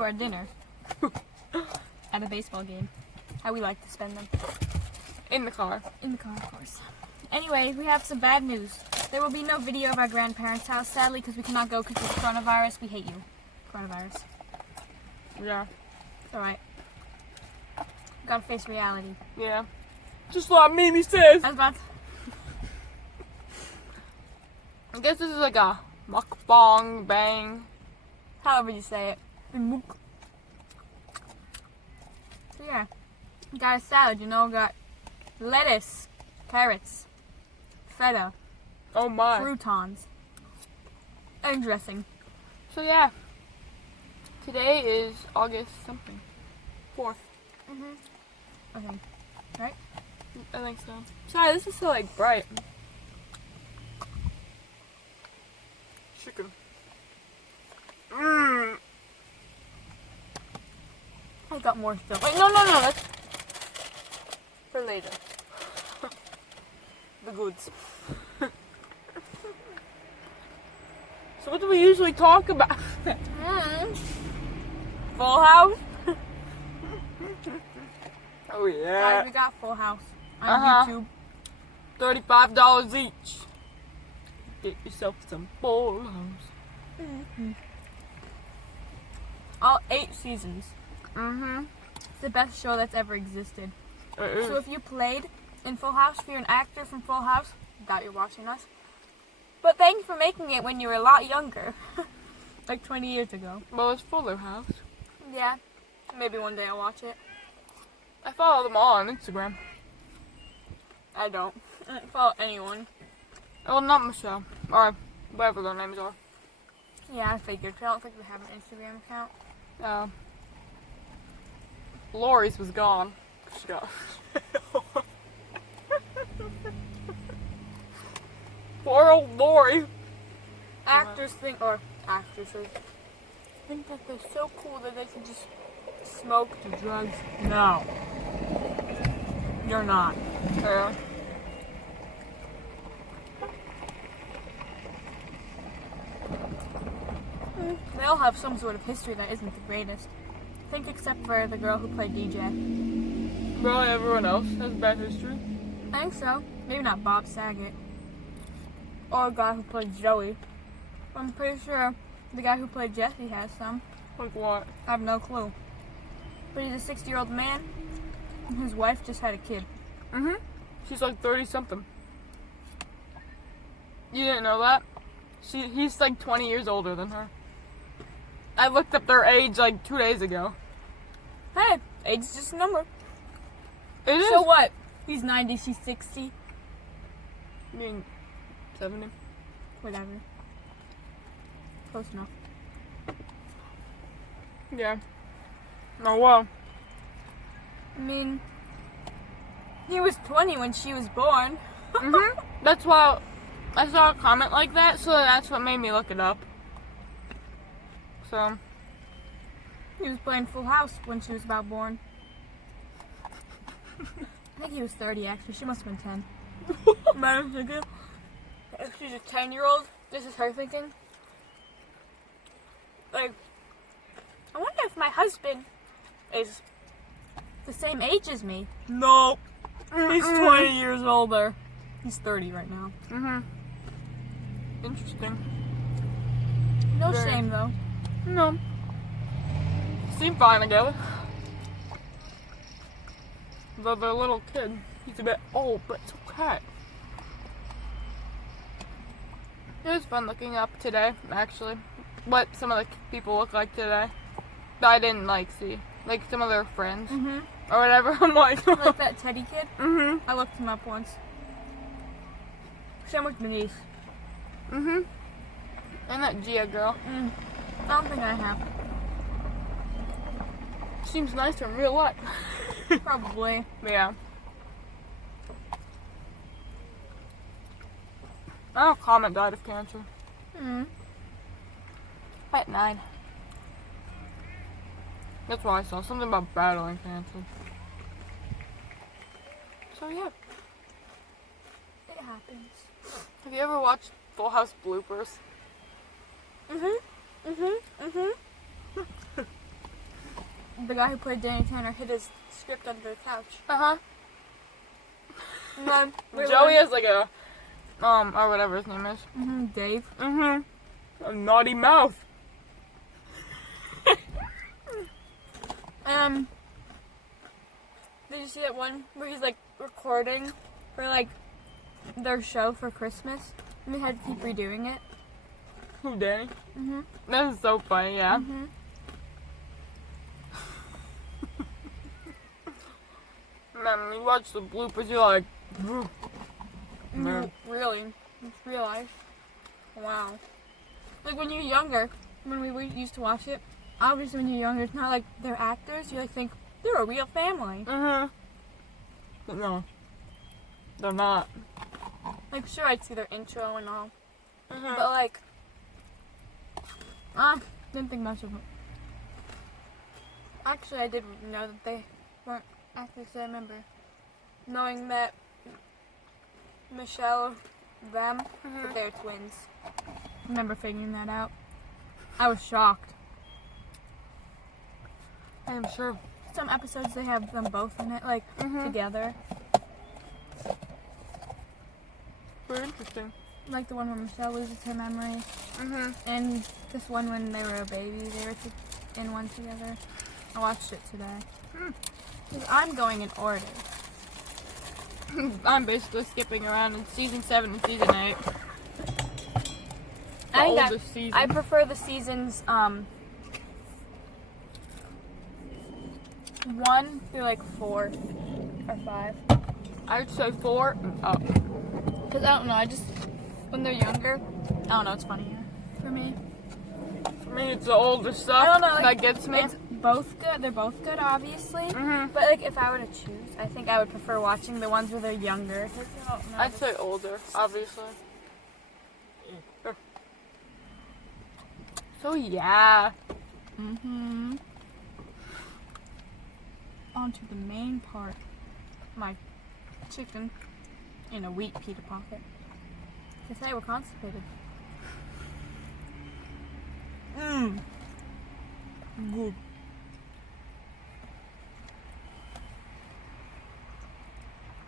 to our dinner at a baseball game. How we like to spend them. In the car. In the car, of course. Anyway, we have some bad news. There will be no video of our grandparents' house, sadly, because we cannot go because of the coronavirus. We hate you. Coronavirus. Yeah. It's alright. Gotta face reality. Yeah. Just like Mimi says. I was about to... I guess this is like a mukbang bang. However you say it. So yeah. Got a salad, got lettuce, carrots, feta, Oh my. croutons, and dressing. So yeah. Today is August something. 4th. Okay. Right? I think so. Sorry, this is so like bright. Chicken. Mmm. I got more stuff. Wait, no, that's for later. The goods. So what do we usually talk about? Full House? Oh Guys, yeah. we got Full House on Uh-huh. YouTube. $35 each. Get yourself some Full House. All 8 seasons. Mm-hmm. It's the best show that's ever existed. It So is. if you played in Full House, if you're an actor from Full House, doubt you're watching us. But thank you for making it when you were a lot younger. Like 20 years ago. Well, it's Fuller House. Yeah. Maybe one day I'll watch it. I follow them all on Instagram. I don't. I don't follow anyone. Oh, not Michelle. Or whatever their names are. Yeah, I figured. I don't think we have an Instagram account. Lori's was gone. She got... Poor old Lori. Actors actresses think that they're so cool that they can just smoke, do drugs. No. You're not. Yeah. They all have some sort of history that isn't the greatest. I think except for the girl who played DJ. Really, everyone else has bad history. I think so. Maybe not Bob Saget. Or the guy who played Joey. I'm pretty sure the guy who played Jesse has some. Like what? I have no clue. But he's a 60-year-old man whose wife just had a kid. Mm-hmm. She's like 30-something. You didn't know that? He's like 20 years older than her. I looked up their age like 2 days ago. Hey, age is just a number. It is. So what? He's 90, she's 60. I mean, 70. Whatever. Close enough. Yeah. Oh well. I mean, he was 20 when she was born. Mm-hmm. That's why I saw a comment like that, so that's what made me look it up. So. He was playing Full House when she was about born. I think he was 30 actually. She must have been 10. Man, thinking, if she's a 10-year-old, this is her thinking. Like, I wonder if my husband is the same age as me. No. He's 20 years older. He's 30 right now. Mm-hmm. Interesting. No Very. shame though. No. Seem fine together. The little kid, he's a bit old, but it's okay. It was fun looking up today, actually, what some of the people look like today. That I didn't see, like some of their friends or whatever. I'm like, Like that Teddy kid. mhm, I looked him up once. Same with Denise. mhm, and that Gia girl I don't think I have. seems nicer in real life. Probably. Yeah. Oh, Comet died of cancer at 9. That's what I saw. Something about battling cancer. So yeah. It happens. Have you ever watched Full House bloopers? the guy who played Danny Tanner hid his script under the couch. Uh-huh. And then Joey has like a, or whatever his name is. Dave. A naughty mouth. Did you see that one where he's like recording for like their show for Christmas, and they had to keep redoing it? Who, Danny? That is so funny, yeah. Man, when you watch the bloopers, you're like, man. Really? It's real life. Wow. Like when you're younger, when we used to watch it, obviously when you're younger, it's not like they're actors. You like think they're a real family. But no, they're not. Like sure, I'd see their intro and all, but like, didn't think much of it. Actually, I did know that they weren't actors. I remember knowing that Michelle, that they're twins. I remember figuring that out. I was shocked. I am sure. Some episodes they have them both in it, like together. Very interesting. Like the one where Michelle loses her memory, and this one when they were a baby, they were in one together. I watched it today. 'Cause I'm going in order. I'm basically skipping around in season 7 and season 8. I prefer the seasons 1 through like 4 or 5. I'd say 4 and up. Cause I don't know, when they're younger, I don't know, it's funnier for me. For me, it's the older stuff I don't know, like, that gets me. It's both good. They're both good, obviously. But like, if I were to choose, I think I would prefer watching the ones where they're younger. 'Cause I don't know, I'd say older, obviously. So yeah. On to the main part. My chicken in a wheat pita pocket. They say we're constipated. Good.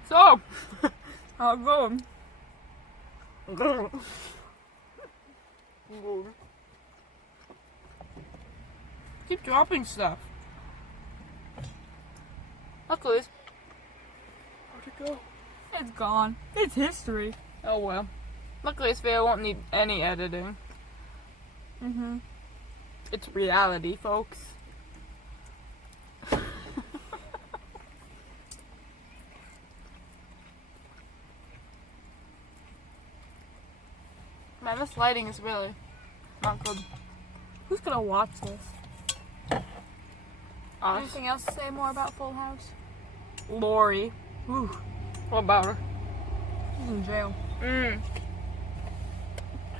So, How's it going? Good. Keep dropping stuff. Luckily, where'd it go? It's gone. It's history. Oh well. Luckily, this video won't need any editing. It's reality, folks. Man, this lighting is really not good. Who's gonna watch this? Us. Anything else to say more about Full House? Lori. Ooh, What about her? she's in jail. I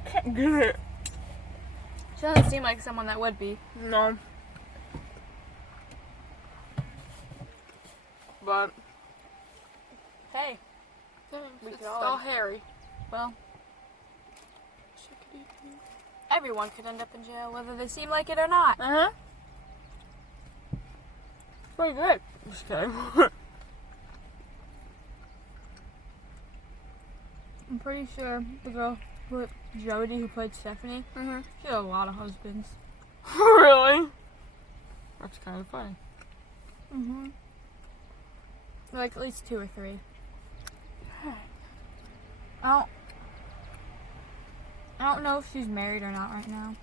can't get it. She doesn't seem like someone that would be. No. But Hey, it's could all- all hairy. well, everyone could end up in jail, whether they seem like it or not. Pretty good. Just kidding. I'm pretty sure the girl, Jodie, who played Stephanie, she had a lot of husbands. Really? That's kind of funny. Like at least 2 or 3. I don't know if she's married or not right now.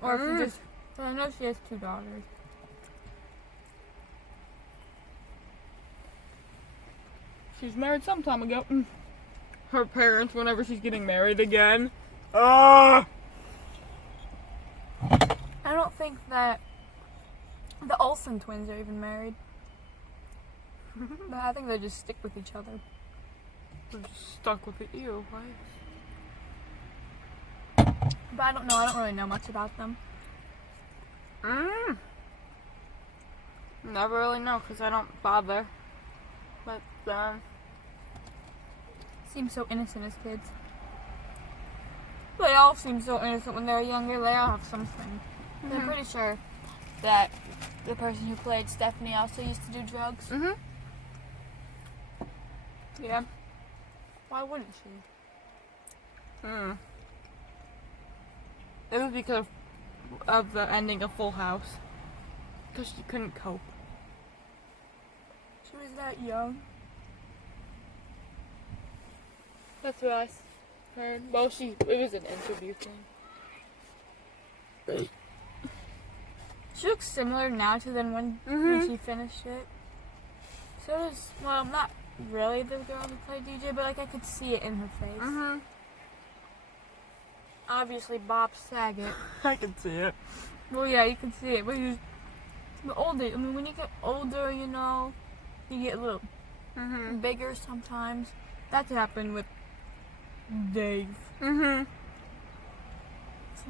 Or if she just, but I know she has 2 daughters. She's married some time ago. Her parents, whenever she's getting married again. Ah! I don't think that the Olsen twins are even married. But I think they just stick with each other. We're just stuck with the ew. Why? But I don't know. I don't really know much about them. Never really know because I don't bother. But Seem so innocent as kids. They all seem so innocent when they're younger. They all have something. I'm pretty sure that the person who played Stephanie also used to do drugs? Mhm. Yeah. Why wouldn't she? It was because of the ending of Full House. Because she couldn't cope. She was that young. That's what I heard. Well, it was an interview thing. She looks similar now to than when she finished it. So does, well, not really the girl who played DJ, but like I could see it in her face. Obviously, Bob Saget. I can see it. Well, yeah, you can see it, but he's older. I mean, when you get older, you know, you get a little bigger sometimes. That's happened with Dave. It's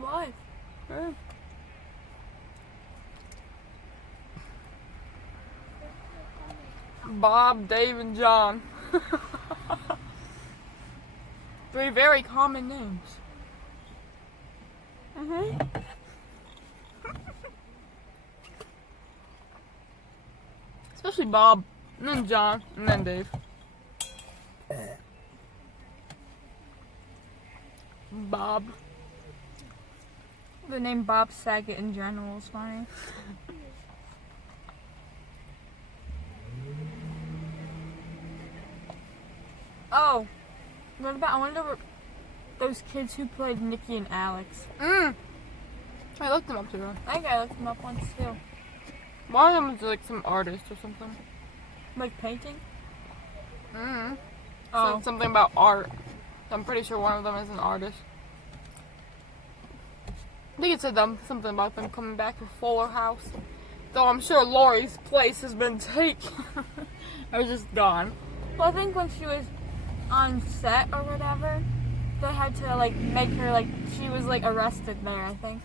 life. Yeah. Bob, Dave, and John. 3 very common names. Especially Bob, and then John, and then Dave. Bob. The name Bob Saget in general is funny. Oh, what about, I wonder what those kids who played Nikki and Alex. I looked them up too. I think I looked them up once too. One of them is like some artist or something. Like painting? Oh. Oh. Something about art. I'm pretty sure one of them is an artist. I think it said something about them coming back to Fuller House. Though I'm sure Lori's place has been taken. I was just gone. Well, I think when she was on set or whatever, they had to like make her like, she was like arrested there, I think.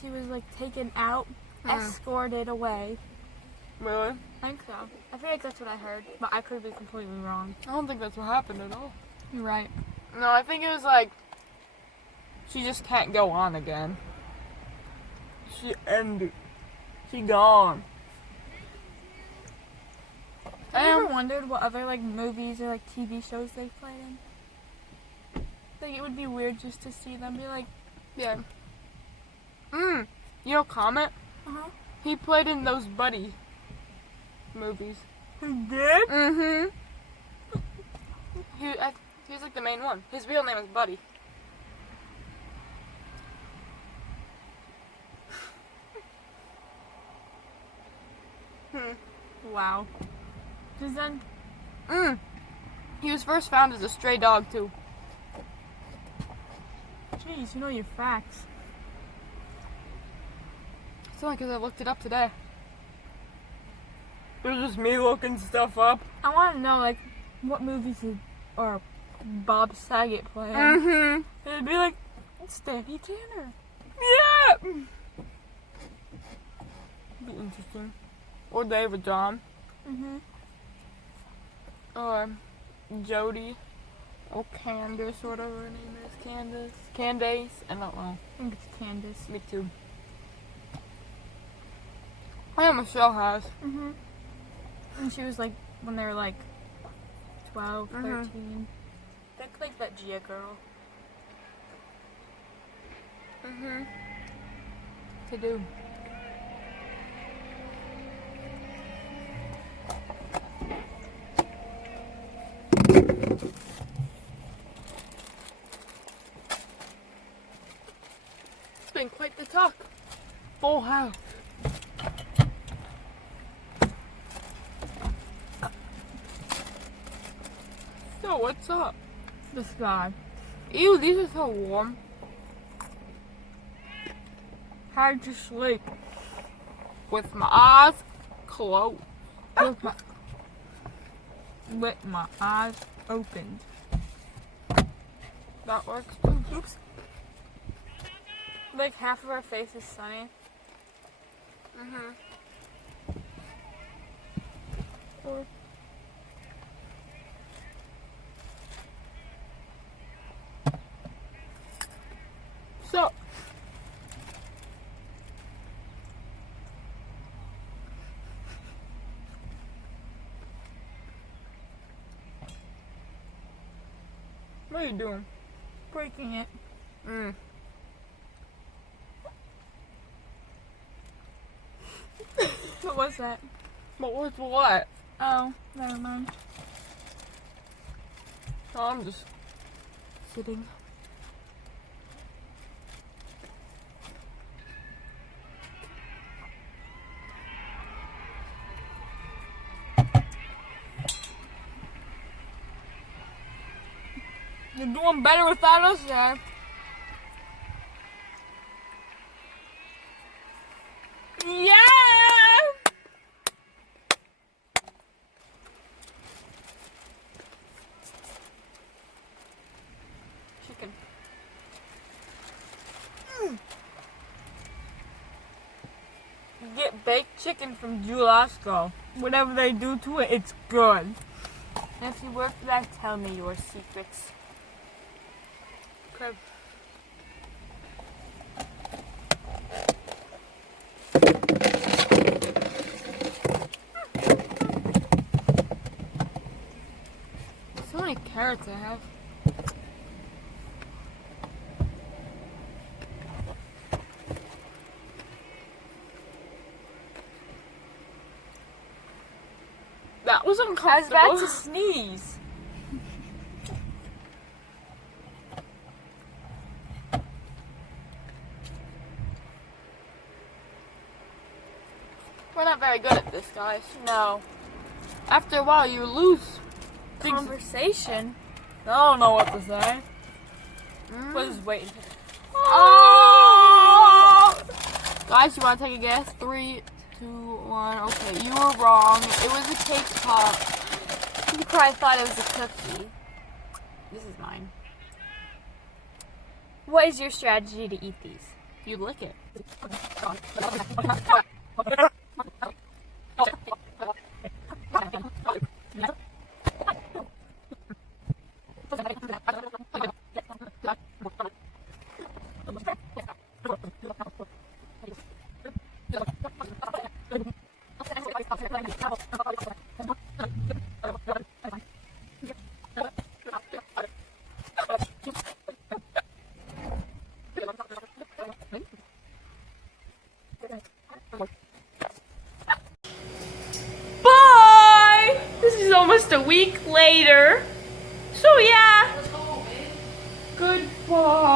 She was like taken out, escorted away. Really? I think so. I feel like that's what I heard, but I could be completely wrong. I don't think that's what happened at all. You're right. No, I think it was like, she just can't go on again. She ended. She gone. Have you ever wondered what other like movies or like TV shows they played in? Like it would be weird just to see them be like, yeah. You know Comet? He played in those Buddy movies. He did? He was like the main one. His real name is Buddy. Wow. Cause then, He was first found as a stray dog too. jeez, you know your facts. It's only because I looked it up today. It was just me looking stuff up. I want to know like what movies or Bob Saget play in. It'd be like Stanley Tanner. Yeah. Be interesting. Or David John. Or Jody. Or Candace, or whatever her name is. Candace. I don't know. I think it's Candace. Me too. I know Michelle has. And she was like, when they were like 12, 13. Think like that Gia girl. To do. It's been quite the talk. Full house. So what's up? The sky. Ew, these are so warm. How'd you sleep? With my eyes closed. With my eyes opened. That works too. Oops. Like half of our face is sunny. Or So, What are you doing? Breaking it. What was that? What was what? Oh, never mind. Oh, I'm just sitting. You're doing better without us there. Yeah! Chicken. You get baked chicken from Julasco. Whatever they do to it, it's good. And if you work for that, tell me your secrets. Okay. So many carrots I have. That was uncomfortable. I was about to sneeze. We're not very good at this, guys. No. After a while, you lose Conversation? I don't know what to say. We're just waiting. Oh! Guys, you want to take a guess? 3, 2, 1. Okay, you were wrong. It was a cake pop. You probably thought it was a cookie. This is mine. What is your strategy to eat these? You lick it. Bye! This is almost a week later. So yeah. Goodbye.